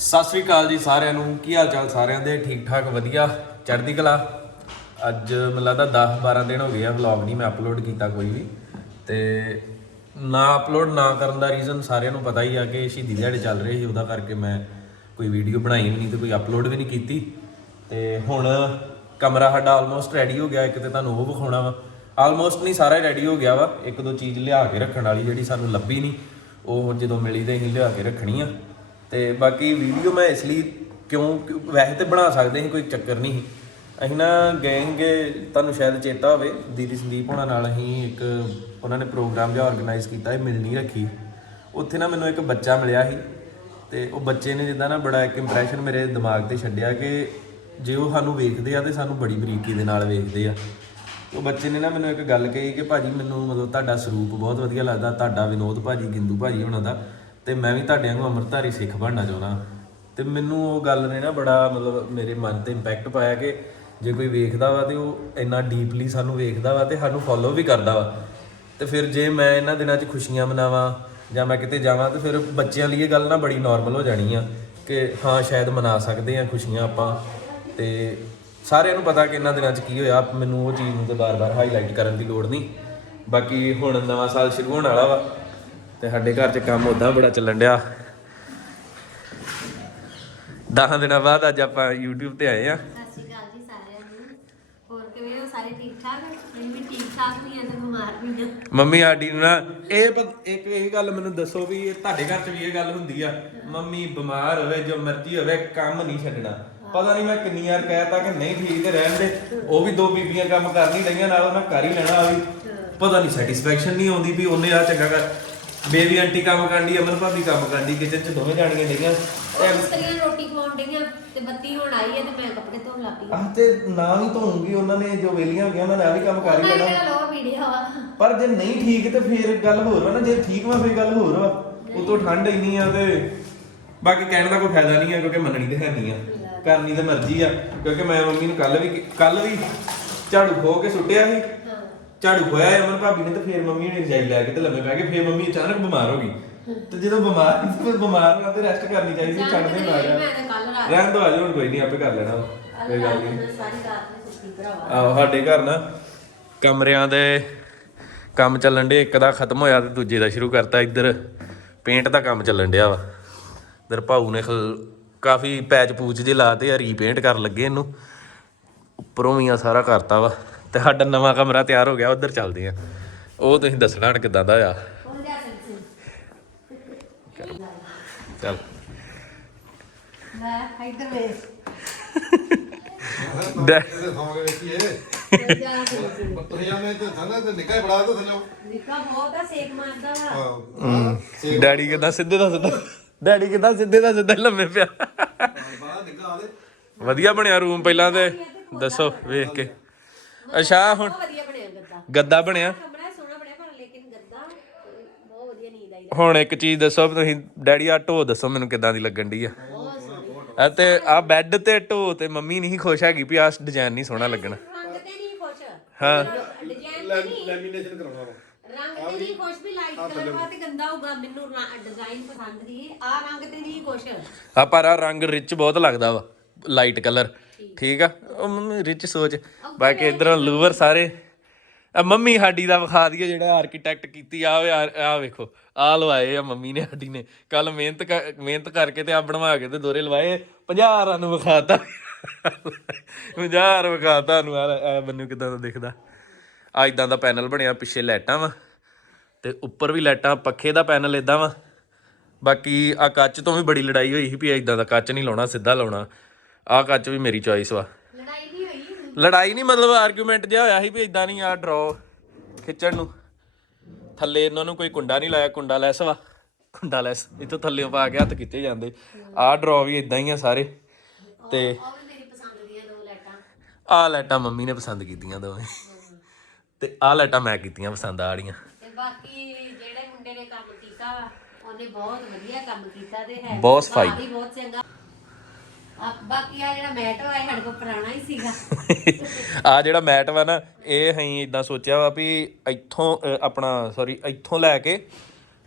ਸਤਿ ਸ੍ਰੀ ਅਕਾਲ ਜੀ ਸਾਰਿਆਂ ਨੂੰ। ਕੀ ਹਾਲ ਚਾਲ ਸਾਰਿਆਂ ਦੇ? ਠੀਕ ਠਾਕ ਵਧੀਆ। ਚੜ੍ਹਦੀ ਕਲਾ? ਅੱਜ ਮੈਨੂੰ ਲੱਗਦਾ 10 12 ਦਿਨ ਹੋ ਗਏ ਆ ਵਲੌਗ ਨਹੀਂ ਮੈਂ ਅਪਲੋਡ ਕੀਤਾ ਕੋਈ ਵੀ। ਤੇ ਨਾ ਅਪਲੋਡ ਨਾ ਕਰਨ ਦਾ ਰੀਜ਼ਨ ਸਾਰਿਆਂ ਨੂੰ ਪਤਾ ਹੀ ਆ ਕਿ ਸ਼ਹੀਦੀ ਦਿਹਾੜੇ ਚੱਲ ਰਹੇ ਸੀ, ਉਹਦਾ ਕਰਕੇ ਮੈਂ ਕੋਈ ਵੀਡੀਓ ਬਣਾਈ ਵੀ ਨਹੀਂ ਤੇ ਕੋਈ ਅਪਲੋਡ ਵੀ ਨਹੀਂ ਕੀਤੀ। ਤੇ ਹੁਣ ਕਮਰਾ ਸਾਡਾ ਆਲਮੋਸਟ ਰੈਡੀ ਹੋ ਗਿਆ, ਇੱਕ ਤੇ ਤੁਹਾਨੂੰ ਉਹ ਵਿਖਾਉਣਾ ਵਾ। ਆਲਮੋਸਟ ਨਹੀਂ, ਸਾਰਾ ਰੈਡੀ ਹੋ ਗਿਆ ਵਾ। ਇੱਕ ਦੋ ਚੀਜ਼ ਲਿਆ ਕੇ ਰੱਖਣ ਵਾਲੀ ਜਿਹੜੀ ਸਾਨੂੰ ਲੱਭੀ ਨਹੀਂ, ਉਹ ਜਦੋਂ ਮਿਲੀ ਤੇ ਅਸੀਂ ਲਿਆ ਕੇ ਰੱਖਣੀ ਆ। ਤੇ ਬਾਕੀ ਵੀਡੀਓ ਮੈਂ ਇਸ ਲਈ ਕਿਉਂ, ਕਿਉਂ- ਵੈਸੇ ਤੇ ਬਣਾ ਸਕਦੇ ਸੀ, ਕੋਈ ਚੱਕਰ ਨਹੀਂ ਸੀ। ਅਸੀਂ ਨਾ ਗਏਂਗੇ ਤੁਹਾਨੂੰ ਸ਼ਾਇਦ ਚੇਤਾ ਹੋਵੇ, ਦੀਦੀ ਸੰਦੀਪ ਹੋਣਾ ਨਾਲ ਅਸੀਂ ਇੱਕ ਉਹਨਾਂ ਨੇ ਪ੍ਰੋਗਰਾਮ ਜਿਹਾ ਆਰਗੇਨਾਈਜ਼ ਕੀਤਾ ਇਹ ਮਿਲਣੀ ਰੱਖੀ। ਉੱਥੇ ਨਾ ਮੈਨੂੰ ਇੱਕ ਬੱਚਾ ਮਿਲਿਆ ਸੀ ਤੇ ਉਹ ਬੱਚੇ ਨੇ ਜਿੱਦਾਂ ਨਾ ਬੜਾ ਇੱਕ ਇੰਪ੍ਰੈਸ਼ਨ ਮੇਰੇ ਦਿਮਾਗ ਤੇ ਛੱਡਿਆ ਕਿ ਜੇ ਉਹ ਸਾਨੂੰ ਵੇਖਦੇ ਆ ਤੇ ਸਾਨੂੰ ਬੜੀ ਬਰੀਕੀ ਦੇ ਨਾਲ ਵੇਖਦੇ ਆ। ਉਹ ਬੱਚੇ ਨੇ ਨਾ ਮੈਨੂੰ ਇੱਕ ਗੱਲ ਕਹੀ ਕਿ ਭਾਜੀ ਮੈਨੂੰ ਮਤਲਬ ਤੁਹਾਡਾ ਸਰੂਪ ਬਹੁਤ ਵਧੀਆ ਲੱਗਦਾ, ਤੁਹਾਡਾ ਵਿਨੋਦ ਭਾਜੀ, ਗਿੰਦੂ ਭਾਜੀ ਉਹਨਾਂ ਦਾ। ਤੇ ਮੈਂ ਵੀ ਤੁਹਾਡੇ ਵਾਂਗੂ ਅੰਮ੍ਰਿਤਧਾਰੀ ਸਿੱਖ ਬਣਨਾ ਚਾਹੁੰਦਾ। ਤੇ ਮੈਨੂੰ ਉਹ ਗੱਲ ਨੇ ਨਾ ਬੜਾ ਮਤਲਬ ਮੇਰੇ ਮਨ ਤੇ ਇੰਪੈਕਟ ਪਾਇਆ ਕਿ ਜੇ ਕੋਈ ਵੇਖਦਾ ਵਾ ਤੇ ਉਹ ਇੰਨਾ ਡੀਪਲੀ ਸਾਨੂੰ ਵੇਖਦਾ ਵਾ ਤੇ ਸਾਨੂੰ ਫੋਲੋ ਵੀ ਕਰਦਾ ਵਾ। ਤੇ ਫਿਰ ਜੇ ਮੈਂ ਇਹਨਾਂ ਦਿਨਾਂ 'ਚ ਖੁਸ਼ੀਆਂ ਮਨਾਵਾਂ ਜਾਂ ਮੈਂ ਕਿਤੇ ਜਾਵਾਂ ਤੇ ਫਿਰ ਬੱਚਿਆਂ ਲਈ ਇਹ ਗੱਲ ਨਾ ਬੜੀ ਨਾਰਮਲ ਹੋ ਜਾਣੀ ਆ ਕਿ ਹਾਂ, ਸ਼ਾਇਦ ਮਨਾ ਸਕਦੇ ਆ ਖੁਸ਼ੀਆਂ ਆਪਾਂ। ਤੇ ਸਾਰਿਆਂ ਨੂੰ ਪਤਾ ਕਿ ਇਹਨਾਂ ਦਿਨਾਂ 'ਚ ਕੀ ਹੋਇਆ, ਮੈਨੂੰ ਉਹ ਚੀਜ਼ ਨੂੰ ਤੇ ਬਾਰ-ਬਾਰ ਹਾਈਲਾਈਟ ਕਰਨ ਦੀ ਲੋੜ ਨਹੀਂ। ਬਾਕੀ ਹੁਣ ਨਵਾਂ ਸਾਲ ਸ਼ੁਰੂ ਹੋਣ ਵਾਲਾ ਵਾ। ਤੇ ਸਾਡੇ ਘਰ 'ਚ ਕੰਮ ਉਦਾਂ ਬੜਾ ਚੱਲਣ ਡਿਆ। 10 ਦਿਨਾਂ ਬਾਅਦ ਅੱਜ ਆਪਾਂ YouTube ਤੇ ਆਏ ਆ। ਸਤਿ ਸ਼੍ਰੀ ਅਕਾਲ ਜੀ ਸਾਰਿਆਂ ਨੂੰ। ਹੋਰ ਕਿਵੇਂ ਹੋ? ਸਾਰੇ ਠੀਕ ਠਾਕ? ਮੈਂ ਵੀ ਠੀਕ ਠਾਕ ਨਹੀਂ ਆ ਤੇ ਬਿਮਾਰ ਵੀ ਹਾਂ ਮੰਮੀ ਆਡੀ ਨੂੰ ਨਾ ਇਹ ਪ- ਇੱਕ ਇਹ ਗੱਲ ਮੈਨੂੰ ਦੱਸੋ ਵੀ ਇਹ ਤੁਹਾਡੇ ਘਰ 'ਚ ਵੀ ਇਹ ਗੱਲ ਹੁੰਦੀ ਆ। ਮੰਮੀ ਬਿਮਾਰ ਹੋਵੇ ਜੋ ਮਰਜ਼ੀ ਹੋਵੇ ਕੰਮ ਨਹੀਂ ਛੱਡਣਾ। ਪਤਾ ਨਹੀਂ ਮੈਂ ਕਿੰਨੀ ਵਾਰ ਕਹਿਤਾ ਕਿ ਨਹੀਂ ਠੀਕ ਤੇ ਰਹਿਣ ਦੇ। ਉਹ ਵੀ ਦੋ ਬੀਬੀਆਂ ਕੰਮ ਕਰ ਨਹੀਂ ਰਹੀਆਂ ਨਾਲ ਉਹਨਾਂ ਕਰ ਹੀ ਲੈਣਾ ਆ ਵੀ। ਪਤਾ ਨਹੀਂ ਸੈਟੀਸਫੈਕਸ਼ਨ ਨਹੀਂ ਆਉਂਦੀ ਵੀ ਉਹਨੇ ਆ ਚੰਗਾ ਕਰ ਬੇਬੀ ਆਂਟੀ ਕੰਮ ਕਰਦੀ ਅਮਨ ਭਾਬੀ ਕੰਮ ਕਰਦੀ ਕਿਚਨ 'ਚ ਦੋਵੇਂ ਜਾਣੀਆਂ ਡਈਆਂ। ਉਹ ਮਿਸਤਰੀਆਂ ਰੋਟੀ ਖਵਾਉਣ ਡਈਆਂ ਤੇ ਬੱਤੀ ਹੁਣ ਆਈ ਹੈ ਤੇ ਮੈਂ ਕੱਪੜੇ ਧੋਣ ਲੱਗ ਪਈ ਆਹ ਤੇ ਨਾ ਵੀ ਧੋਉਂਗੀ ਉਹਨਾਂ ਨੇ ਜੋ ਵੇਲੀਆਂ ਹੋ ਗਈਆਂ ਉਹਨਾਂ ਨੇ ਆ ਵੀ ਕੰਮ ਕਰ ਹੀ ਲੈਣਾ। ਲੋ ਵੀਡੀਓ ਆ ਪਰ ਜੇ ਨਹੀਂ ਠੀਕ ਤੇ ਫੇਰ ਗੱਲ ਹੋਰ ਵਾ ਨਾ ਜੇ ਠੀਕ ਵਾ ਫੇਰ ਗੱਲ ਹੋਰ ਵਾ। ਉਤੋਂ ਠੰਡ ਇੰਨੀ ਆ ਤੇ ਬਾਕੀ ਕਹਿਣ ਦਾ ਕੋਈ ਫਾਇਦਾ ਨਹੀਂ ਆ ਕਿਉਂਕਿ ਮੰਨਣੀ ਤੇ ਹੈ ਨਹੀਂ ਆ। ਕਰਨੀ ਤੇ ਮਰਜ਼ੀ ਆ ਕਿਉਂਕਿ ਮੈਂ ਮੰਮੀ ਨੂੰ ਕੱਲ ਵੀ ਕੱਲ ਵੀ ਝਾੜੂ ਖੋ ਕੇ ਸੁੱਟਿਆ ਸੀ। ਝਾੜੂ ਖੋਇਆ ਅਮਨ ਭਾਬੀ ਨੇ ਤੇ ਫੇਰ ਮੰਮੀ ਨੇ ਰਜਾਈ ਲੈ ਕੇ ਤੇ ਲੰਮੇ ਪੈ ਗਏ ਫੇਰ ਮੰਮੀ ਅਚਾਨਕ ਬਿਮਾਰ ਹੋ ਗਈ। ਤੇ ਜਦੋਂ ਬਿਮਾਰ ਸੀ ਬਿਮਾਰ ਨਾਲ ਤੇ ਰੈਸਟ ਕਰਨੀ ਚਾਹੀਦੀ ਸੀ, ਛੱਡ ਦੇ ਨਾ ਜਾ ਮੈਂ ਤਾਂ ਕੱਲ ਰਾਤ ਰਹਿਣ ਦੋ ਆ ਜਾਓ ਹੁਣ ਕੋਈ ਨਹੀਂ ਆਪੇ ਕਰ ਲੈਣਾ। ਕੋਈ ਗੱਲ ਨਹੀਂ। ਸਾਰੀ ਰਾਤ ਨੇ ਸੁੱਤੀ ਭਰਾਵਾ। ਆਹੋ ਸਾਡੇ ਘਰ ਨਾ ਕਮਰਿਆਂ ਦੇ ਕੰਮ ਚੱਲਣ ਦੇ ਇੱਕ ਦਾ ਖਤਮ ਹੋਇਆ ਤੇ ਦੂਜੇ ਦਾ ਸ਼ੁਰੂ ਕਰਤਾ ਇੱਧਰ ਪੇਂਟ ਦਾ ਕੰਮ ਚੱਲਣ ਡਿਆ ਵਾ। ਇੱਧਰ ਭਾਊ ਨੇ ਕਾਫੀ ਪੈਚ ਪੂਚ ਜੇ ਲਾਤੇ ਆ ਰੀਪੇਂਟ ਕਰਨ ਲੱਗੇ ਇਹਨੂੰ। ਉੱਪਰੋਂ ਵੀ ਆ ਸਾਰਾ ਕਰਤਾ ਵਾ। ਤੇ ਸਾਡਾ ਨਵਾਂ ਕਮਰਾ ਤਿਆਰ ਹੋ ਗਿਆ, ਉਧਰ ਚੱਲਦੇ ਆ ਉਹ ਤੁਸੀਂ ਦੱਸਣਾ ਹੁਣ ਕਿਦਾਂ ਦਾ ਆ? ਉਹ ਚੱਲ। ਮੈਂ ਇੱਧਰ ਵੇਖ ਡੈ- ਨਿੱਕਾ ਬਹੁਤ ਆ ਸੇਕ ਮਾਰਦਾ ਵਾ ਡੈਡੀ ਕਿਦਾਂ ਸਿੱਧੇ ਦਾ ਸਿੱਧਾ? ਡੈਡੀ ਕਿਦਾਂ ਸਿੱਧੇ ਦਾ ਸਿੱਧਾ ਲੰਮੇ ਪਿਆ? ਵਧੀਆ ਬਣਿਆ ਰੂਮ ਪਹਿਲਾਂ ਤੇ। ਦੱਸੋ, ਵੇਖ ਕੇ। ਅੱਛਾ ਹੁਣ ਬਹੁਤ ਵਧੀਆ ਬਣਿਆ ਗੱਦਾ। ਗੱਦਾ ਬਣਿਆ? ਕਮਰਾ ਸੋਹਣਾ ਬਣਿਆ ਪਰ ਲੇਕਿਨ ਗੱਦਾ ਬਹੁਤ ਵਧੀਆ ਨੀਂਦ ਆਈ। ਹੁਣ ਇੱਕ ਚੀਜ਼ ਦੱਸੋ ਵੀ ਤੁਸੀਂ ਡੈਡੀ ਆ ਢੋ ਦੱਸੋ ਮੈਨੂੰ ਕਿਦਾਂ ਦੀ ਲੱਗਣ ਦੀ ਆ। ਬਹੁਤ ਸੋਹਣੀ। ਆ ਤੇ ਆ ਬੈੱਡ ਤੇ ਢੋ ਤੇ ਮੰਮੀ ਨਹੀਂ ਖੁਸ਼ ਹੈਗੀ ਵੀ ਆ ਡਿਜ਼ਾਈਨ ਨਹੀਂ ਸੋਹਣਾ ਲੱਗਣਾ। ਰੰਗ ਤੇ ਨਹੀਂ ਖੁਸ਼। ਹਾਂ। ਡਿਜ਼ਾਈਨ ਤੇ ਨਹੀਂ। ਲੈਮੀਨੇਸ਼ਨ ਕਰਾਉਣਾ ਵਾ। ਰੰਗ ਤੇ ਨਹੀਂ ਖੁਸ਼ ਵੀ ਲਾਈਟ ਕਲਰ ਵਾ ਤੇ ਗੰਦਾ ਹੋਊਗਾ ਮੈਨੂੰ ਡਿਜ਼ਾਈਨ ਪਸੰਦ ਨਹੀਂ। ਆ ਰੰਗ ਤੇ ਨਹੀਂ ਖੁਸ਼। ਆ ਪਰ ਆ ਰੰਗ ਰਿਚ ਬਹੁਤ ਲੱਗਦਾ ਵਾ ਲਾਈਟ ਕਲਰ ਠੀਕ ਆ? ਉਹ ਮੰਮੀ ਰਿਚ ਸੋਚ। ਬਾਕੀ ਇਧਰੋਂ ਲੂਵਰ ਸਾਰੇ। ਆ ਮੰਮੀ ਸਾਡੀ ਦਾ ਵਿਖਾ ਦਈਏ ਜਿਹੜਾ ਆਰਕੀਟੈਕਟ ਕੀਤੀ ਆ ਵੇ ਆ ਵੇਖੋ। ਆ ਲਵਾਏ ਆ ਮੰਮੀ ਨੇ ਸਾਡੀ ਨੇ। ਕੱਲ ਮਿਹਨਤ ਕਰ- ਮਿਹਨਤ ਕਰਕੇ ਤੇ ਆ ਬਣਵਾ ਕੇ ਤੇ ਦੋਰੇ ਲਵਾਏ। 50 ਨੂੰ ਵਿਖਾਤਾ। 50 ਵਿਖਾਤਾ ਨੂੰ ਆ ਮੈਨੂੰ ਕਿਦਾਂ ਦਾ ਦਿਖਦਾ? ਆ ਇਦਾਂ ਦਾ ਪੈਨਲ ਬਣਿਆ, ਪਿੱਛੇ ਲਾਈਟਾਂ ਵਾ। ਤੇ ਉੱਪਰ ਵੀ ਲਾਈਟਾਂ, ਪੱਖੇ ਦਾ ਪੈਨਲ ਇਦਾਂ ਵਾ। ਬਾਕੀ ਆ ਕੱਚ ਤੋਂ ਵੀ ਬੜੀ ਲੜਾਈ ਹੋਈ ਸੀ ਵੀ ਇਦਾਂ ਦਾ ਕੱਚ ਨਹੀਂ ਲਾਉਣਾ, ਸਿੱਧਾ ਲਾਉਣਾ। ਆ ਕੱਚ ਵੀ ਮੇਰੀ ਚੋਇਸ ਵਾ। ਲੜਾਈ ਨਹੀਂ ਹੋਈ ਲੜਾਈ ਨਹੀਂ ਮਤਲਬ ਆਰਗੂਮੈਂਟ ਜਿਹਾ ਹੋਇਆ ਸੀ ਵੀ ਇਦਾਂ ਨਹੀਂ ਆ ਡਰਾਅ ਖਿੱਚਣ ਨੂੰ। ਥੱਲੇ ਇਹਨਾਂ ਨੂੰ ਕੋਈ ਕੁੰਡਾ ਨਹੀਂ ਲਾਇਆ ਕੁੰਡਾ ਲੈਸ ਵਾ। ਕੁੰਡਾ ਲੈਸ ਇੱਥੋਂ ਥੱਲੇੋਂ ਪਾ ਕੇ ਹੱਥ ਕੀਤੇ ਜਾਂਦੇ। ਆਹ ਡਰਾਅ ਵੀ ਇਦਾਂ ਹੀ ਆ ਸਾਰੇ। ਤੇ ਉਹ ਵੀ ਮੇਰੀ ਪਸੰਦ ਦੀਆਂ ਦੋ ਲਾਈਟਾਂ। ਆਹ ਲਾਈਟਾਂ ਮੰਮੀ ਨੇ ਪਸੰਦ ਕੀਤੀਆਂ ਦੋਵੇਂ। ਤੇ ਆਹ ਲਾਈਟਾਂ ਮੈਂ ਕੀਤੀਆਂ ਪਸੰਦ ਆ ਵਾਲੀਆਂ। ਤੇ ਬਾਕੀ ਜਿਹੜੇ ਮੁੰਡੇ ਨੇ ਕੰਮ ਕੀਤਾ ਵਾ, ਉਹਨੇ ਬਹੁਤ ਵਧੀਆ ਕੰਮ ਕੀਤਾ ਤੇ ਹੈ। ਬਹੁਤ ਸਫ਼ਾਈ। ਸੁਭਾਅ ਵੀ ਬਹੁਤ ਚੰਗਾ। ਆ ਬਾਕੀ ਆ ਜਿਹੜਾ ਮੈਟ ਵਾ ਇਹ ਸਾਡੇ ਕੋਲ ਪੁਰਾਣਾ ਹੀ ਸੀਗਾ। ਆ ਜਿਹੜਾ ਮੈਟ ਵਾ ਨਾ ਇਹ ਅਸੀਂ ਇਦਾਂ ਸੋਚਿਆ ਵਾ ਵੀ ਇੱਥੋਂ ਅ, ਆਪਣਾ ਸੌਰੀ ਇੱਥੋਂ ਲੈ ਕੇ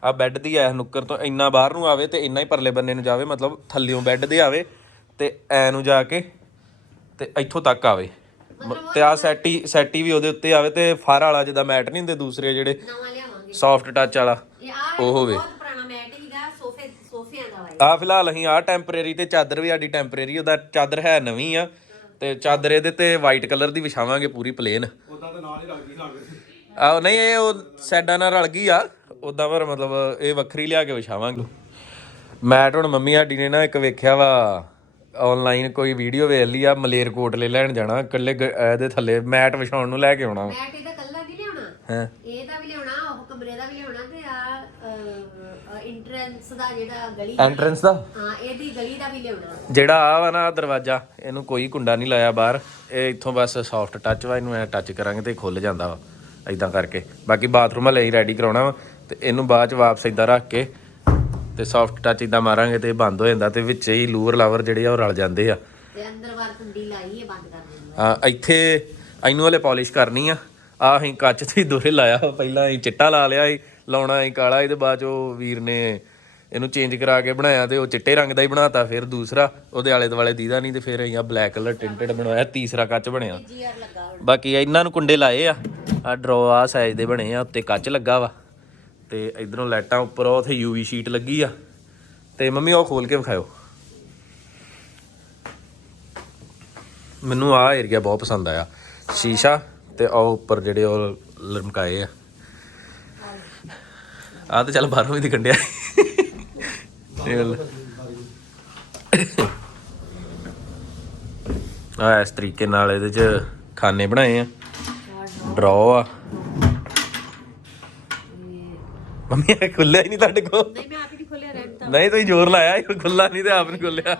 ਆ ਬੈੱਡ ਦੀ ਐ ਨੁੱਕਰ ਤੋਂ ਇੰਨਾ ਬਾਹਰ ਨੂੰ ਆਵੇ ਤੇ ਇੰਨਾ ਹੀ ਪਰਲੇ ਬੰਨੇ ਨੂੰ ਜਾਵੇ ਮਤਲਬ ਥੱਲਿਓਂ ਬੈੱਡ ਦੇ ਆਵੇ ਤੇ ਐ ਨੂੰ ਜਾ ਕੇ ਤੇ ਇੱਥੋਂ ਤੱਕ ਆਵੇ। ਮ- ਤੇ ਆ ਸੈਟੀ ਸੈਟੀ ਵੀ ਉਹਦੇ ਉੱਤੇ ਆਵੇ ਤੇ ਫਰ ਵਾਲਾ ਜਿੱਦਾਂ ਮੈਟ ਨਹੀਂ ਹੁੰਦੇ ਦੂਸਰੇ ਜਿਹੜੇ ਨਵਾਂ ਲਿਆਵਾਂਗੇ। ਸੌਫਟ ਟੱਚ ਵਾਲਾ ਇਹ ਆ ਉਹ ਹੋਵੇ। ਬਹੁਤ ਪੁਰਾਣਾ ਮੈਟ ਹੀਗਾ ਸੋਫੇ ਸੋਫਿਆਂ ਦਾ ਵਾ ਆ ਫਿਲਹਾਲ ਅਸੀਂ ਆ ਟੈਂਪਰੇਰੀ ਤੇ ਚਾਦਰ ਵੀ ਸਾਡੀ ਟੈਂਪਰੇਰੀ ਉਹਦਾ ਚਾਦਰ ਹੈ ਨਵੀਂ ਆ ਤੇ ਚਾਦਰ ਇਹਦੇ ਤੇ ਵਾਈਟ ਕਲਰ ਦੀ ਵਿਛਾਵਾਂਗੇ ਪੂਰੀ ਪਲੇਨ ਉਦਾਂ ਤੇ ਨਾਲ ਹੀ ਲੱਗ ਗਈ ਲੱਗ ਆ ਨਹੀਂ ਇਹ ਉਹ ਸੈਡਾਂ ਨਾਲ ਰਲ ਗਈ ਆ ਉਦਾਂ ਪਰ ਮਤਲਬ ਇਹ ਵੱਖਰੀ ਲਿਆ ਕੇ ਵਿਛਾਵਾਂਗੇ। ਮੈਟ ਹੁਣ ਮੰਮੀ ਸਾਡੀ ਨੇ ਨਾ ਇੱਕ ਵੇਖਿਆ ਵਾ ਆਨਲਾਈਨ ਕੋਈ ਵੀਡੀਓ ਵੇਖ ਲਈ ਆ ਮਲੇਰਕੋਟਲੇ ਲੈਣ ਜਾਣਾ ਇਕੱਲੇ ਇਹਦੇ ਥੱਲੇ ਮੈਟ ਵਿਛਾਉਣ ਨੂੰ ਲੈ ਕੇ ਆਉਣਾ ਮੈਟ ਇਹਦਾ ਕੱਲਾ ਨਹੀਂ ਲਿਆਉਣਾ? ਹੈ? ਇਹਦਾ ਵੀ ਲਿਆਉਣਾ ਉਹ ਕਮਰੇ ਦਾ ਵੀ ਲਿਆਉਣਾ ਤੇ ਆ ਇੰਟਰੈਂਸ ਦਾ ਜਿਹੜਾ ਗਲੀ ਐਂਟਰੈਂਸ ਦਾ? ਹਾਂ ਇਹਦੀ ਗਲੀ ਦਾ ਵੀ ਲਿਆਉਣਾ। ਜਿਹੜਾ ਆ ਵਾ ਨਾ ਆਹ ਦਰਵਾਜ਼ਾ ਇਹਨੂੰ ਕੋਈ ਕੁੰਡਾ ਨਹੀਂ ਲਾਇਆ ਬਾਹਰ। ਇਹ ਇੱਥੋਂ ਬਸ ਸੌਫਟ ਟੱਚ ਵਾ ਇਹਨੂੰ ਐ ਟੱਚ ਕਰਾਂਗੇ ਤੇ ਖੁੱਲ ਜਾਂਦਾ ਵਾ ਇਦਾਂ ਕਰਕੇ। ਬਾਕੀ ਬਾਥਰੂਮ ਹਲੇ ਹੀ ਰੈਡੀ ਕਰਾਉਣਾ ਵਾ ਤੇ ਇਹਨੂੰ ਬਾਅਦ ਚ ਵਾਪਸ ਇਦਾਂ ਰੱਖ ਕੇ ਤੇ ਸੌਫਟ ਟੱਚ ਇਦਾਂ ਮਾਰਾਂਗੇ ਤੇ ਇਹ ਬੰਦ ਹੋ ਜਾਂਦਾ ਤੇ ਵਿੱਚ ਹੀ ਲੂਰ ਲਾਵਰ ਜਿਹੜੇ ਆ ਉਹ ਰਲ ਜਾਂਦੇ ਆ। ਤੇ ਅੰਦਰ ਬਾਹਰ ਕੁੰਡੀ ਲਾਈ ਹੈ ਬੰਦ ਕਰ ਦੇਣੀ ਆ। ਇੱਥੇ ਇਹਨੂੰ ਹਲੇ ਪਾਲਿਸ਼ ਕਰਨੀ ਆ। ਆ ਅਸੀਂ ਕੱਚ ਤੇ ਦੋਰੇ ਲਾਇਆ ਵਾ ਪਹਿਲਾਂ ਅਸੀਂ ਚਿੱਟਾ ਲਾ ਲਿਆ ਸੀ। ਲਾਉਣਾ ਅਸੀਂ ਕਾਲਾ, ਇਹਦੇ ਬਾਅਦ ਚ ਉਹ ਵੀਰ ਨੇ ਇਹਨੂੰ ਚੇਂਜ ਕਰਾ ਕੇ ਬਣਾਇਆ ਤੇ ਉਹ ਚਿੱਟੇ ਰੰਗ ਦਾ ਹੀ ਬਣਾਤਾ, ਫਿਰ ਦੂਸਰਾ, ਉਹਦੇ ਆਲੇ ਦੁਆਲੇ ਦੀਦਾ ਨਹੀਂ ਤੇ ਫਿਰ ਅਸੀਂ ਬਲੈਕ ਕਲਰ ਟਿੰਟਡ ਬਣਾਇਆ ਤੀਸਰਾ ਕੱਚ ਬਣਿਆ। ਬਾਕੀ ਇਹਨਾਂ ਨੂੰ ਕੁੰਡੇ ਲਾਏ ਆ ਆ ਡਰੋ ਆ ਸਾਈਜ਼ ਦੇ ਬਣੇ ਆ, ਉੱਤੇ ਕੱਚ ਲੱਗਾ ਵਾ। ਤੇ ਇਧਰੋਂ ਲਾਈਟਾਂ ਉੱਪਰ ਉਹ ਉੱਥੇ ਯੂਵੀ ਸ਼ੀਟ ਲੱਗੀ ਆ। ਤੇ ਮੰਮੀ, ਉਹ ਖੋਲ ਕੇ ਵਿਖਾਇਓ। ਮੈਨੂੰ ਆ ਏਰੀਆ ਬਹੁਤ ਪਸੰਦ ਆਇਆ। ਸ਼ੀਸ਼ਾ ਤੇ ਉਹ ਉੱਪਰ ਜਿਹੜੇ ਉਹ ਲਮਕਾਏ ਆ। ਆ ਤਾਂ ਚੱਲ ਬਾਹਰੋਂ ਵੀ ਦਿਖਣ ਡਿਆ। ਇਹ। ਆ ਇਸ ਤਰੀਕੇ ਨਾਲ ਇਹਦੇ ਚ ਖਾਨੇ ਬਣਾਏ ਆ। ਡਰਾ ਆ। ਮੰਮੀ ਇਹ ਖੁੱਲਿਆ ਹੀ ਨਹੀਂ ਤੁਹਾਡੇ ਕੋਲ? ਨਹੀਂ ਮੈਂ ਆਪ ਹੀ ਖੋਲਿਆ ਰਹਿਣ ਨਹੀਂ ਤੁਸੀਂ ਜ਼ੋਰ ਲਾਇਆ ਇਹ ਖੁੱਲਾ ਨਹੀਂ ਤੇ ਆਪ ਨਹੀਂ ਖੁੱਲਿਆ।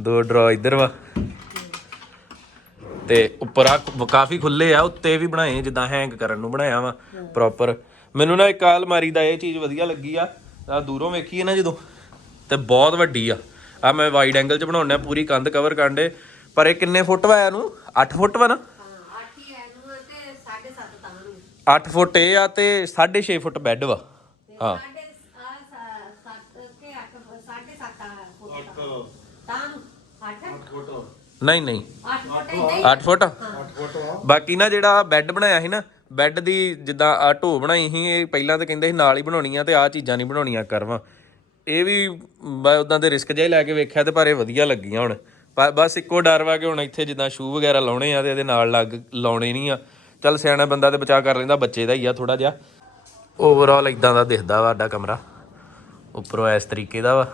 ਦੋ ਡਰਾ ਇੱਧਰ ਵਾ। ਤੇ ਉੱਪਰ ਆ ਕਾਫੀ ਖੁੱਲੇ ਆ ਉੱਤੇ ਵੀ ਬਣਾਏ ਜਿੱਦਾਂ ਹੈਂਗ ਕਰਨ ਨੂੰ ਬਣਾਇਆ ਵਾ ਪ੍ਰੋਪਰ ਮੈਨੂੰ ਨਾ ਇੱਕ ਆਹ ਅਲਮਾਰੀ ਦਾ ਇਹ ਚੀਜ਼ ਵਧੀਆ ਲੱਗੀ ਆ ਆ ਦੂਰੋਂ ਵੇਖੀਏ ਨਾ ਜਦੋਂ ਤੇ ਬਹੁਤ ਵੱਡੀ ਆ। ਆ ਮੈਂ ਵਾਈਡ ਐਂਗਲ ਚ ਬਣਾਉਣਾ ਪੂਰੀ ਕੰਧ ਕਵਰ ਕਰਦੇ ਪਰ ਇਹ ਕਿੰਨੇ ਫੁੱਟ ਵਾ ਇਹਨੂੰ? 8 ਫੁੱਟ ਵਾ ਨਾ? ਹਾਂ 8 ਹੀ ਐ ਨੂੰ ਤੇ 7.5 ਤਾਂ ਨੂੰ 8 ਫੁੱਟ ਇਹ ਆ ਤੇ 6.5 ਫੁੱਟ ਬੈੱਡ ਵਾ। ਹਾਂ ਸਾਡੇ ਆ 7 ਕੇ 8 7.5 ਫੁੱਟ ਤਾਂ ਨੂੰ 8 ਫੋਟੋ ਨਹੀਂ ਨਹੀਂ। 8 ਫੁੱਟ ਇਦਾਂ ਹੀ 8 ਫੁੱਟ? 8 ਫੋਟੋ ਬਾਕੀ ਨਾ ਜਿਹੜਾ ਬੈੱਡ ਬਣਾਇਆ ਸੀ ਨਾ ਬੈੱਡ ਦੀ ਜਿੱਦਾਂ ਆ ਢੋ ਬਣਾਈ ਸੀ ਇਹ ਪਹਿਲਾਂ ਤਾਂ ਕਹਿੰਦੇ ਸੀ ਨਾਲ ਹੀ ਬਣਾਉਣੀ ਆ ਤੇ ਆ ਚੀਜ਼ਾਂ ਨਹੀਂ ਬਣਾਉਣੀਆਂ ਕਰਵਾਂ। ਇਹ ਵੀ ਉਦਾਂ ਦੇ ਰਿਸਕ ਜਿਹਾ ਹੀ ਲੈ ਕੇ ਵੇਖਿਆ ਤੇ ਪਰ ਇਹ ਵਧੀਆ ਲੱਗੀਆਂ ਹੁਣ। ਬਸ ਇੱਕੋ ਡਰ ਵਾ ਕਿ ਹੁਣ ਇੱਥੇ ਜਿੱਦਾਂ ਸ਼ੂ ਵਗੈਰਾ ਲਾਉਣੇ ਆ ਤੇ ਇਹਦੇ ਨਾਲ ਲੱਗ ਲਾਉਣੇ ਨਹੀਂ ਆ। ਚੱਲ ਸਿਆਣਾ ਬੰਦਾ ਤੇ ਬਚਾ ਕਰ ਲੈਂਦਾ ਬੱਚੇ ਦਾ ਹੀ ਆ ਥੋੜਾ ਜਿਹਾ। ਓਵਰਆਲ ਇਦਾਂ ਦਾ ਦਿਖਦਾ ਵਾ ਸਾਡਾ ਕਮਰਾ। ਉੱਪਰੋਂ ਇਸ ਤਰੀਕੇ ਦਾ ਵਾ।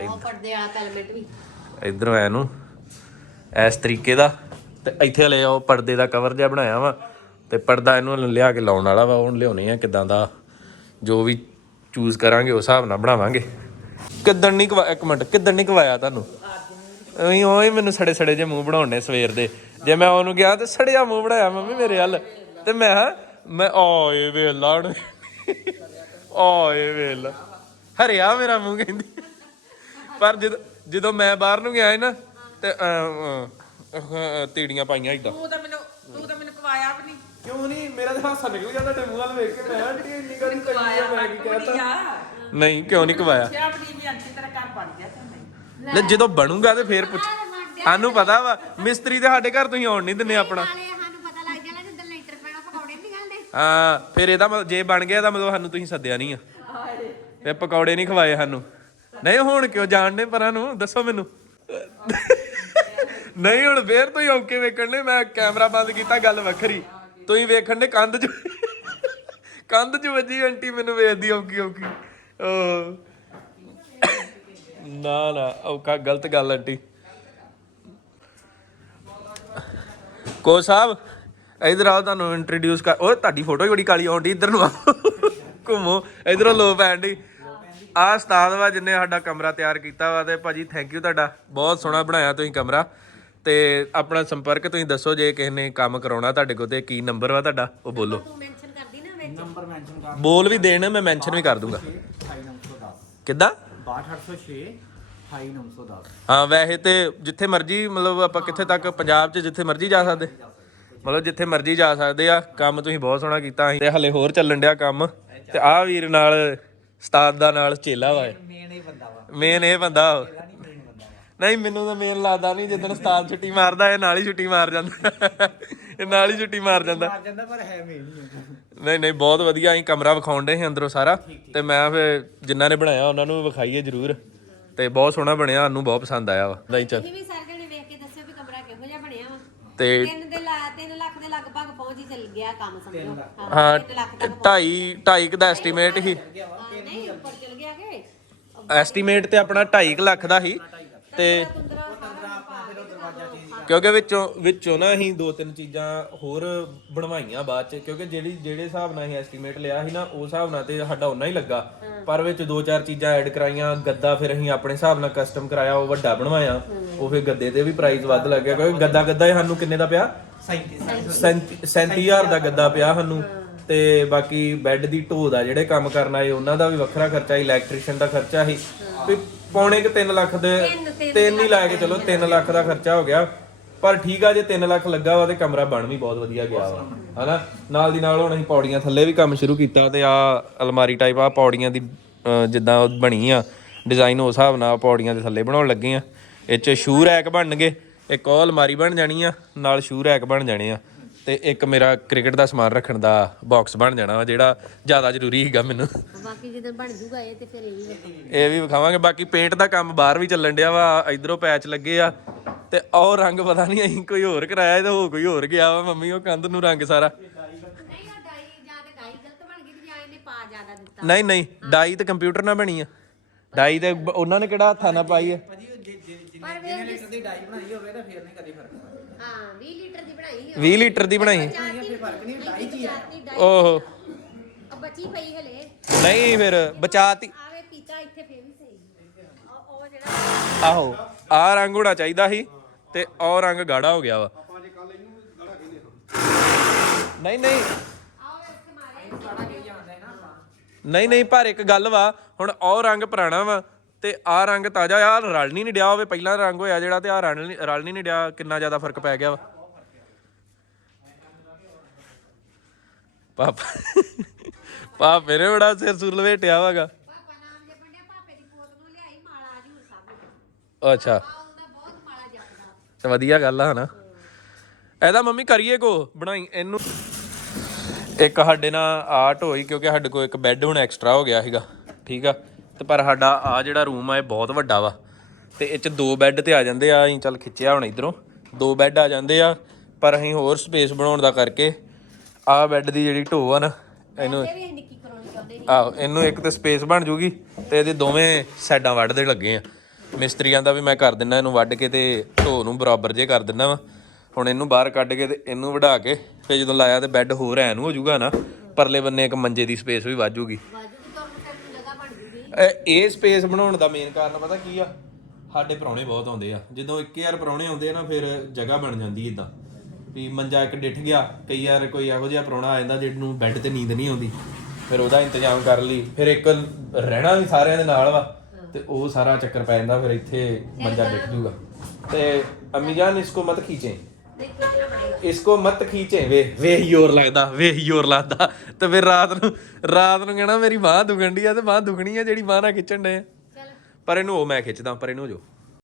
ਉਹ ਪਰਦੇ ਵਾਲਾ ਪੈਲਮੈਂਟ ਵੀ। ਇਧਰੋਂ ਐ ਨੂੰ। ਇਸ ਤਰੀਕੇ ਦਾ। ਤੇ ਇੱਥੇ ਹਲੇ ਉਹ ਪਰਦੇ ਦਾ ਕਵਰ ਜਿਹਾ ਬਣਾਇਆ ਵਾ ਤੇ ਪਰਦਾ ਇਹਨੂੰ ਲਿਆ ਕੇ ਲਾਉਣ ਵਾਲਾ ਵਾ ਉਹਨੂੰ ਲਿਆਉਣੇ ਆ ਕਿਦਾਂ ਦਾ ਜੋ ਵੀ ਚੂਜ਼ ਕਰਾਂਗੇ ਉਸ ਹਿਸਾਬ ਨਾਲ ਬਣਾਵਾਂਗੇ। ਕਿੱਦਣ ਨਹੀਂ ਕਵਾ ਇੱਕ ਮਿੰਟ ਕਿੱਦਣ ਨਹੀਂ ਕਵਾਇਆ ਤੁਹਾਨੂੰ? ਉਹੀ ਉਹੀ ਮੈਨੂੰ ਸੜੇ ਸੜੇ ਜੇ ਮੂੰਹ ਬਣਾਉਣੇ ਸਵੇਰ ਦੇ। ਜੇ ਮੈਂ ਉਹਨੂੰ ਗਿਆ ਤੇ ਸੜਿਆ ਮੂੰਹ ਬਣਾਇਆ ਮੰਮੀ ਮੇਰੇ ਹੱਲ ਤੇ ਮੈਂ ਕਿਹਾ, ਮੈਂ ਓਏ ਵੇਲਾ ਹੁਣ ਓਏ ਵੇਲਾ। ਹਰਿਆ ਮੇਰਾ ਮੂੰਹ ਕਹਿੰਦੀ। ਪਰ ਜਦੋਂ ਜਦੋਂ ਮੈਂ ਬਾਹਰ ਨੂੰ ਗਿਆ ਸੀ ਨਾ ਤੇ ਅਹ, ਤੀੜੀਆਂ ਪਾਈਆਂ ਇਦਾਂ ਤੂੰ ਤਾਂ ਮੈਨੂੰ ਤੂੰ ਤਾਂ ਮੈਨੂੰ ਕਵਾਇਆ ਵੀ ਨਹੀਂ। ਕਿਉਂ ਨਹੀਂ? ਮੇਰਾ ਤਾਂ ਹਾਸਾ ਨਿਕਲ ਜਾਂਦਾ ਤੇ ਮੂੰਹ ਵੱਲ ਵੇਖ ਕੇ। ਮੈਂ ਜਿਹੜੀ ਇੰਨੀ ਗੱਲ ਕਵਾਇਆ ਮੈਂ ਕੀ ਕਹਤਾ? ਨਹੀਂ ਕਿਉਂ ਨਹੀਂ ਕਵਾਇਆ ਸਿਆ ਆਪਣੀ ਵੀ ਅੱਛੀ ਤਰ੍ਹਾਂ ਘਰ ਬਣ ਗਿਆ ਤੂੰ ਲੈ। ਜਦੋਂ ਬਣੂਗਾ ਤੇ ਫੇਰ ਪੁੱਛ। ਸਾਨੂੰ ਪਤਾ ਵਾ ਮਿਸਤਰੀ ਤੇ ਸਾਡੇ ਘਰ ਤੁਸੀਂ ਆਉਣ ਨਹੀਂ ਦਿੰਦੇ ਆਪਣਾ। ਨਾਲੇ ਸਾਨੂੰ ਪਤਾ ਲੱਗ ਜਾਣਾ ਜਦੋਂ ਲੈਂਟਰ ਪੈਣਾ ਪਕੌੜੇ ਨਹੀਂ ਨਿਕਲਦੇ। ਹਾਂ ਫਿਰ ਇਹਦਾ ਮਤਲਬ ਜੇ ਬਣ ਗਿਆ ਤਾਂ ਮਤਲਬ ਸਾਨੂੰ ਤੁਸੀਂ ਸੱਦਿਆ ਨਹੀਂ ਆ। ਤੇ ਪਕੌੜੇ ਨਹੀਂ ਖਵਾਏ ਸਾਨੂੰ। ਨਹੀਂ ਹੁਣ ਕਿਉਂ ਜਾਣਦੇ ਪਰਾਂ ਨੂੰ? ਦੱਸੋ ਮੈਨੂੰ। ਨਹੀਂ, ਹੁਣ ਫੇਰ ਤੁਸੀਂ ਔਕੇ ਵੇਖਣ ਨੇ ਮੈਂ ਕੈਮਰਾ ਬੰਦ ਕੀਤਾ, ਗੱਲ ਵੱਖਰੀ। ਤੁਸੀਂ ਵੇਖਣ ਨੇ ਕੰਧ 'ਚ। ਕੰਧ 'ਚ ਵੱਜੀ, ਆਂਟੀ ਮੈਨੂੰ ਵੇਖਦੀ ਔਕੀ ਔਕੀ। ਓ ਨਾ ਨਾ ਔਕਾ ਗਲਤ ਗੱਲ, ਆਂਟੀ। ਕੋ ਸਾਹਿਬ, ਇਧਰ ਆਓ, ਤੁਹਾਨੂੰ ਇੰਟਰੋਡਿਊਸ ਕਰ ਓਏ, ਤੁਹਾਡੀ ਫੋਟੋ ਹੀ ਬੜੀ ਕਾਲੀ ਆਉਂਦੀ, ਇਧਰ ਨੂੰ ਆਓ। ਘੁੰਮੋ, ਇਧਰੋਂ ਲੋ ਪੈਣ ਦੀ ਆ ਉਸਤਾਦ ਵਾ, ਜਿੰਨੇ ਸਾਡਾ ਕਮਰਾ ਤਿਆਰ ਕੀਤਾ ਵਾ, ਤੇ ਭਾਜੀ ਥੈਂਕ ਯੂ ਤੁਹਾਡਾ। ਬਹੁਤ ਸੋਹਣਾ ਬਣਾਇਆ ਤੁਸੀਂ ਕਮਰਾ। ਤੇ ਆਪਣਾ ਸੰਪਰਕ ਤੁਸੀਂ ਦੱਸੋ ਜੇ ਕਿਸੇ ਨੇ ਕੰਮ ਕਰਾਉਣਾ ਤੁਹਾਡੇ ਕੋਲ ਤੇ ਕੀ ਨੰਬਰ ਵਾ ਤੁਹਾਡਾ? ਉਹ ਬੋਲੋ। ਤੂੰ ਮੈਂਸ਼ਨ ਕਰਦੀ ਨਾ ਵਿੱਚ। ਬੋਲ ਵੀ ਦੇਣ ਮੈਂ ਮੈਂਸ਼ਨ ਵੀ ਕਰ ਦੂੰਗਾ। ਕਿੱਦਾਂ? 62806 28910 ਹਾਂ ਵੈਸੇ ਤੇ ਜਿੱਥੇ ਮਰਜ਼ੀ ਮਤਲਬ ਆਪਾਂ ਕਿੱਥੇ ਤੱਕ ਪੰਜਾਬ 'ਚ ਜਿੱਥੇ ਮਰਜ਼ੀ ਜਾ ਸਕਦੇ। ਮਤਲਬ ਜਿੱਥੇ ਮਰਜ਼ੀ ਜਾ ਸਕਦੇ ਆ ਕੰਮ ਤੁਸੀਂ ਬਹੁਤ ਸੋਹਣਾ ਕੀਤਾ ਅਸੀਂ। ਤੇ ਹਲੇ ਹੋਰ ਚੱਲਣ ਡਿਆ ਕੰਮ। ਤੇ ਆਹ ਵੀਰ ਨਾਲ ਉਸਤਾਦ ਦਾ ਨਾਲ ਚੇਲਾ ਵਾ ਮੇਨ ਇਹ ਬੰਦਾ ਵਾ। ਮੇਨ ਇਹ ਬੰਦਾ ਵਾ। ਨਹੀਂ ਮੇਨ ਤਾਂ ਮੇਨ ਲੱਗਦਾ ਨਹੀਂ ਜਿੱਦਣ ਉਸਤਾਦ ਛੁੱਟੀ ਮਾਰਦਾ ਇਹ ਨਾਲ ਹੀ ਛੁੱਟੀ ਮਾਰ ਜਾਂਦਾ। ਇਹ ਨਾਲ ਹੀ ਛੁੱਟੀ ਮਾਰ ਜਾਂਦਾ। ਮਾਰ ਜਾਂਦਾ ਪਰ ਹੈ ਮੇਨ ਨਹੀਂ ਨਹੀਂ ਬਹੁਤ ਵਧੀਆ ਅਸੀਂ ਕਮਰਾ ਵਿਖਾਉਣ ਦੇ ਸੀ ਅੰਦਰੋਂ ਸਾਰਾ। ਤੇ ਮੈਂ ਫਿਰ ਜਿਨ੍ਹਾਂ ਨੇ ਬਣਾਇਆ ਉਹਨਾਂ ਨੂੰ ਵਿਖਾਈਏ ਜ਼ਰੂਰ। ਤੇ ਬਹੁਤ ਸੋਹਣਾ ਬਣਿਆ ਸਾਨੂੰ ਬਹੁਤ ਪਸੰਦ ਆਇਆ ਵਾ। ਨਹੀਂ ਚੱਲ। ਤੁਸੀਂ ਵੀ ਸਾਰੇ ਜਣੇ ਵੇਖ ਕੇ ਦੱਸਿਓ ਵੀ ਕਮਰਾ ਕਿਹੋ ਜਿਹਾ ਬਣਿਆ ਵਾ। ਤੇ ਤਿੰਨ ਦੇ ਲਾ 3 ਲੱਖ ਦੇ ਲਗਭਗ ਪਹੁੰਚ ਹੀ ਚੱਲ ਗਿਆ ਕੰਮ ਸਮਝੋ। ਹਾਂ ਤਿੰਨ ਲੱਖ ਤੱਕ ਢਾਈ ਢਾਈ ਕੁ ਦਾ ਐਸਟੀਮੇਟ ਹੀ ਹਾਂ, ਨਹੀਂ ਉੱਪਰ ਚਲ ਗਿਆ ਕਿ। ਐਸਟੀਮੇਟ ਤੇ ਆਪਣਾ 2.5 ਲੱਖ ਦਾ ਸੀ। ਤੇ ਕਿਉਂਕਿ ਵਿੱਚੋਂ ਵਿੱਚੋਂ ਨਾ ਅਸੀਂ ਦੋ ਤਿੰਨ ਚੀਜ਼ਾਂ ਹੋਰ ਬਣਵਾਈਆਂ ਬਾਅਦ ਚ ਕਿਉਂਕਿ ਜਿਹੜੀ ਜਿਹੜੇ ਹਿਸਾਬ ਨਾਲ ਅਸੀਂ ਐਸਟੀਮੇਟ ਲਿਆ ਸੀ ਨਾ ਉਸ ਹਿਸਾਬ ਨਾਲ ਤੇ ਸਾਡਾ ਉਨਾ ਹੀ ਲੱਗਾ। ਪਰ ਵਿੱਚ ਦੋ ਚਾਰ ਚੀਜ਼ਾਂ ਐਡ ਕਰਾਈਆਂ ਗੱਦਾ ਫਿਰ ਅਸੀਂ ਆਪਣੇ ਹਿਸਾਬ ਨਾਲ ਕਸਟਮ ਕਰਾਇਆ ਉਹ ਵੱਡਾ ਬਣਵਾਇਆ। ਉਹ ਫਿਰ ਗੱਦੇ ਤੇ ਵੀ ਪ੍ਰਾਈਸ ਵੱਧ ਲੱਗਿਆ ਕਿਉਂਕਿ ਗੱਦਾ ਗੱਦਾ ਇਹ ਸਾਨੂੰ ਕਿੰਨੇ ਦਾ ਪਿਆ? 37 37000 ਦਾ ਗੱਦਾ ਪਿਆ ਸਾਨੂੰ। ਤੇ ਬਾਕੀ ਬੈੱਡ ਦੀ ਢੋ ਦਾ ਜਿਹੜੇ ਕੰਮ ਕਰਨ ਆਏ ਉਹਨਾਂ ਦਾ ਵੀ ਵੱਖਰਾ ਖਰਚਾ ਇਲੈਕਟ੍ਰੀਸ਼ੀਅਨ ਦਾ ਖਰਚਾ ਸੀ। ਵੀ ਪੌਣੇ ਕਿ 3 ਲੱਖ ਦੇ ਤਿੰਨ ਹੀ ਲਾ ਕੇ ਚਲੋ 3 ਲੱਖ ਦਾ ਖਰਚਾ ਹੋ ਗਿਆ। ਪਰ ਠੀਕ ਆ ਜੇ 3 ਲੱਖ ਲੱਗਾ ਵਾ ਤੇ ਕਮਰਾ ਬਣ ਵੀ ਬਹੁਤ ਵਧੀਆ ਗਿਆ ਵਾ। ਹਨਾ? ਨਾਲ ਦੀ ਨਾਲ ਹੁਣ ਅਸੀਂ ਪੌੜੀਆਂ ਥੱਲੇ ਵੀ ਕੰਮ ਸ਼ੁਰੂ ਕੀਤਾ ਤੇ ਆ ਅਲਮਾਰੀ ਟਾਈਪ ਆ ਪੌੜੀਆਂ ਦੀ ਅਹ ਜਿੱਦਾਂ ਉਹ ਬਣੀ ਆ ਡਿਜ਼ਾਈਨ ਉਸ ਹਿਸਾਬ ਨਾਲ ਪੌੜੀਆਂ ਦੇ ਥੱਲੇ ਬਣਾਉਣ ਲੱਗੇ ਆ। ਇਹ ਚ ਸ਼ੂ ਰੈਕ ਬਣਨਗੇ ਇੱਕ ਉਹ ਅਲਮਾਰੀ ਬਣ ਜਾਣੀ ਆ ਨਾਲ ਸ਼ੂ ਰੈਕ ਬਣ ਜਾਣੇ ਆ। ਤੇ ਇੱਕ ਮੇਰਾ ਕ੍ਰਿਕਟ ਦਾ ਸਮਾਨ ਰੱਖਣ ਦਾ ਬਾਕਸ ਬਣ ਜਾਣਾ ਵਾ ਜਿਹੜਾ ਜ਼ਿਆਦਾ ਜ਼ਰੂਰੀ ਹੈਗਾ ਮੈਨੂੰ। ਬਾਕੀ ਜਦੋਂ ਬਣ ਜੂਗਾ ਇਹ ਤੇ ਫਿਰ ਇਹ ਵੀ। ਇਹ ਵੀ ਵਿਖਾਵਾਂਗੇ। ਬਾਕੀ ਪੇਂਟ ਦਾ ਕੰਮ ਬਾਹਰ ਵੀ ਚੱਲਣ ਡਿਆ ਵਾ ਇਧਰੋਂ ਪੈਚ ਲੱਗੇ ਆ ਤੇ ਉਹ ਰੰਗ ਪਤਾ ਨਹੀਂ ਅਸੀਂ ਕੋਈ ਹੋਰ ਕਰਾਇਆ ਤੇ ਹੋ ਕੋਈ ਹੋਰ ਗਿਆ ਵਾ। ਮੰਮੀ ਉਹ ਕੰਧ ਨੂੰ ਰੰਗ ਸਾਰਾ। ਨਹੀਂ ਉਹ ਡਾਈ ਜਾਂ ਤੇ ਡਾਈ ਗਲਤ ਬਣ ਗਈ ਤੇ ਜਾਂ ਇਹਨੇ ਪਾ ਜ਼ਿਆਦਾ ਦਿੱਤਾ। ਨਹੀਂ ਨਹੀਂ ਡਾਈ ਤੇ ਕੰਪਿਊਟਰ ਨਾਲ ਬਣੀ ਆ। ਡਾਈ ਤੇ ਬ- ਉਹਨਾਂ ਨੇ ਕਿਹੜਾ ਹੱਥਾਂ ਨਾਲ ਪਾਈ ਆ? ਪਰ ਵੇ ਲੀਟਰ ਦੀ ਡਾਈ ਬਣਾਈ ਹੋਵੇ ਤਾਂ ਫੇਰ ਨਹੀਂ ਕਦੇ ਫ਼ਰਕ ਪੈਂਦਾ। ਹਾਂ 20 ਲੀਟਰ 20 ਲੀਟਰ ਦੀ ਬਣਾਈ। ਓਹੋ। ਬਚੀ ਪਈ ਹਲੇ। ਨਹੀਂ ਫਿਰ ਬਚਾਤੀ। ਆਵੇ ਪੀਤਾ ਇੱਥੇ ਫੇਰ ਵੀ ਸਹੀ। ਆਹੋ ਆ ਰੰਗ ਹੋਣਾ ਚਾਹੀਦਾ ਸੀ ਤੇ ਉਹ ਰੰਗ ਗਾੜਾ ਹੋ ਗਿਆ ਵਾ। ਆਪਾਂ ਜੇ ਕੱਲ ਇਹਨੂੰ ਗੜਾ ਕਹਿੰਦੇ ਹਾਂ ਨਹੀਂ ਨਹੀਂ। ਨਹੀਂ ਨਹੀਂ ਪਰ ਇੱਕ ਗੱਲ ਵਾ ਹੁਣ ਉਹ ਰੰਗ ਪੁਰਾਣਾ ਵਾ ਤੇ ਆ ਰੰਗ ਤਾਜ਼ਾ ਆ ਰਲ ਨਹੀਂ ਡਿਆ ਹੋਵੇ। ਪਹਿਲਾਂ ਰੰਗ ਹੋਇਆ ਜਿਹੜਾ ਤੇ ਆ ਰਲ ਨਹੀਂ ਰਲ ਨਹੀਂ ਡਿਆ ਕਿੰਨਾ ਜ਼ਿਆਦਾ ਫ਼ਰਕ ਪੈ ਗਿਆ ਵਾ। ਪਾਪਾ ਪਾਪੇ ਨੇ ਬੜਾ ਸਿਰ ਸੁਰ ਲਵੇਟਿਆ ਵਾਗਾ। ਪਾਪਾ ਨਾਮ ਜੇ ਪੰਡਿਆ ਪਾਪੇ ਦੀ ਪੋਤ ਨੂੰ ਲਿਆਈ ਮਾਲਾ ਜੀ ਹੁਣ ਸਭ ਅੱਛਾ। ਆ ਉਹਦਾ ਬਹੁਤ ਮਾਲਾ ਜਪਦਾ। ਤੇ ਵਧੀਆ ਗੱਲ ਆ ਹਨਾ। ਇਹਦਾ ਮੰਮੀ ਕਰੀਏ ਕੋ? ਬਣਾਈ ਇਹਨੂੰ। ਇੱਕ ਸਾਡੇ ਨਾਲ ਆਰਟ ਹੋਈ ਕਿਉਂਕਿ ਸਾਡੇ ਕੋਲ ਇੱਕ ਬੈੱਡ ਹੁਣ ਐਕਸਟਰਾ ਹੋ ਗਿਆ ਸੀਗਾ ਠੀਕ ਆ? ਤੇ ਪਰ ਸਾਡਾ ਆ ਜਿਹੜਾ ਰੂਮ ਆ ਇਹ ਬਹੁਤ ਵੱਡਾ ਵਾ। ਤੇ ਇਹ ਚ ਦੋ ਬੈੱਡ ਤੇ ਆ ਜਾਂਦੇ ਆ ਅਸੀਂ ਚੱਲ ਖਿੱਚਿਆ ਹੁਣ ਇਧਰੋਂ। ਦੋ ਬੈੱਡ ਆ ਜਾਂਦੇ ਆ ਪਰ ਅਸੀਂ ਹੋਰ ਸਪੇਸ ਬਣਾਉਣ ਦਾ ਕਰਕੇ ਆ ਬੈੱਡ ਦੀ ਜਿਹੜੀ ਢੋ ਆ ਨਾ ਇਹਨੂੰ ਇਹ ਵੀ ਅਸੀਂ ਨਿੱਕੀ ਕਰਾਉਣੀ ਚਾਹੁੰਦੇ ਸੀ। ਆਹੋ ਇਹਨੂੰ ਇੱਕ ਤੇ ਸਪੇਸ ਬਣ ਜੂਗੀ ਤੇ ਇਹਦੇ ਦੋਵੇਂ ਸਾਈਡਾਂ ਵੱਢਦੇ ਲੱਗੇ ਆ। ਮਿਸਤਰੀਆਂ ਦਾ ਵੀ ਮੈਂ ਕਰ ਦਿੰਨਾ ਇਹਨੂੰ ਵੱਢ ਕੇ ਤੇ ਢੋ ਨੂੰ ਬਰਾਬਰ ਜੇ ਕਰ ਦਿੰਨਾ ਵਾ। ਹੁਣ ਇਹਨੂੰ ਬਾਹਰ ਕੱਢ ਕੇ ਤੇ ਇਹਨੂੰ ਵਢਾ ਕੇ ਫੇ ਜਦੋਂ ਲਾਇਆ ਤੇ ਬੈੱਡ ਹੋਰ ਐਨ ਹੋ ਜਾਊਗਾ ਨਾ ਪਰਲੇ ਬੰਨੇ ਇੱਕ ਮੰਜੇ ਦੀ ਸਪੇਸ ਵੀ ਵੱਧ ਜੂਗੀ। ਬਾਜੂ ਦੀ ਤੁਹਾਨੂੰ ਫਿਰ ਜਗ੍ਹਾ ਬਣ ਜੂਗੀ। ਇਹ- ਇਹ ਸਪੇਸ ਬਣਾਉਣ ਦਾ ਮੇਨ ਕਾਰਨ ਪਤਾ ਕੀ ਆ? ਸਾਡੇ ਪ੍ਰਾਹੁਣੇ ਬਹੁਤ ਆਉਂਦੇ ਆ। ਜਦੋਂ ਇੱਕ ਯਾਰ ਪ੍ਰਾਹੁਣੇ ਆਉਂਦੇ ਆ ਨਾ ਫਿਰ ਜਗ੍ਹਾ ਬਣ ਜਾਂਦੀ ਇਦਾਂ ਵੀ ਮੰਜਾ ਇੱਕ ਡਿੱਠ ਗਿਆ ਕਈ ਯਾਰ ਕੋਈ ਇਹੋ ਜਿਹਾ ਪ੍ਰਾਹੁਣਾ ਆ ਜਾਂਦਾ ਜਿਹਨੂੰ ਬੈੱਡ ਤੇ ਨੀਂਦ ਨਹੀਂ ਆਉਂਦੀ। ਫਿਰ ਉਹਦਾ ਇੰਤਜ਼ਾਮ ਕਰ ਲਈ ਫਿਰ ਇੱਕ ਰਹਿਣਾ ਵੀ ਸਾਰਿਆਂ ਦੇ ਨਾਲ ਵਾ ਤੇ ਉਹ ਸਾਰਾ ਚੱਕਰ ਪੈ ਜਾਂਦਾ ਫਿਰ ਇੱਥੇ ਮੰਜਾ ਡਿੱਠ ਜੂਗਾ। ਤੇ ਅੰਮੀ ਜਾਨ ਇਸਕੋ ਮਤ ਖੀਚੇ। ਇਸਕੋ ਮਤ ਖੀਚੇ ਵੇ ਵੇ ਹੀ ਹੋਰ ਲੱਗਦਾ ਵੇ ਹੀ ਹੋਰ ਲੱਗਦਾ। ਤੇ ਫਿਰ ਰਾਤ ਨੂੰ ਰਾਤ ਨੂੰ ਕਹਿਣਾ ਮੇਰੀ ਬਾਹ ਦੁਖਣ ਡਈ ਆ ਤੇ ਬਾਹ ਦੁਖਣੀ ਆ ਜਿਹੜੀ ਬਾਹ ਨਾਲ ਖਿੱਚਣ ਚਲ। ਪਰ ਇਹਨੂੰ ਉਹ ਮੈਂ ਖਿੱਚਦਾ ਪਰ ਇਹਨੂੰ ਜੋ।